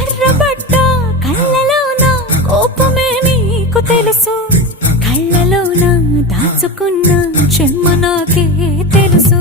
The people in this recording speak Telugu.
ఎర్రబడ్డ కళ్ళలోన కోపమే నీకు తెలుసు, కళ్ళలోన దాచుకున్న చెమ్మ నాకే తెలుసు.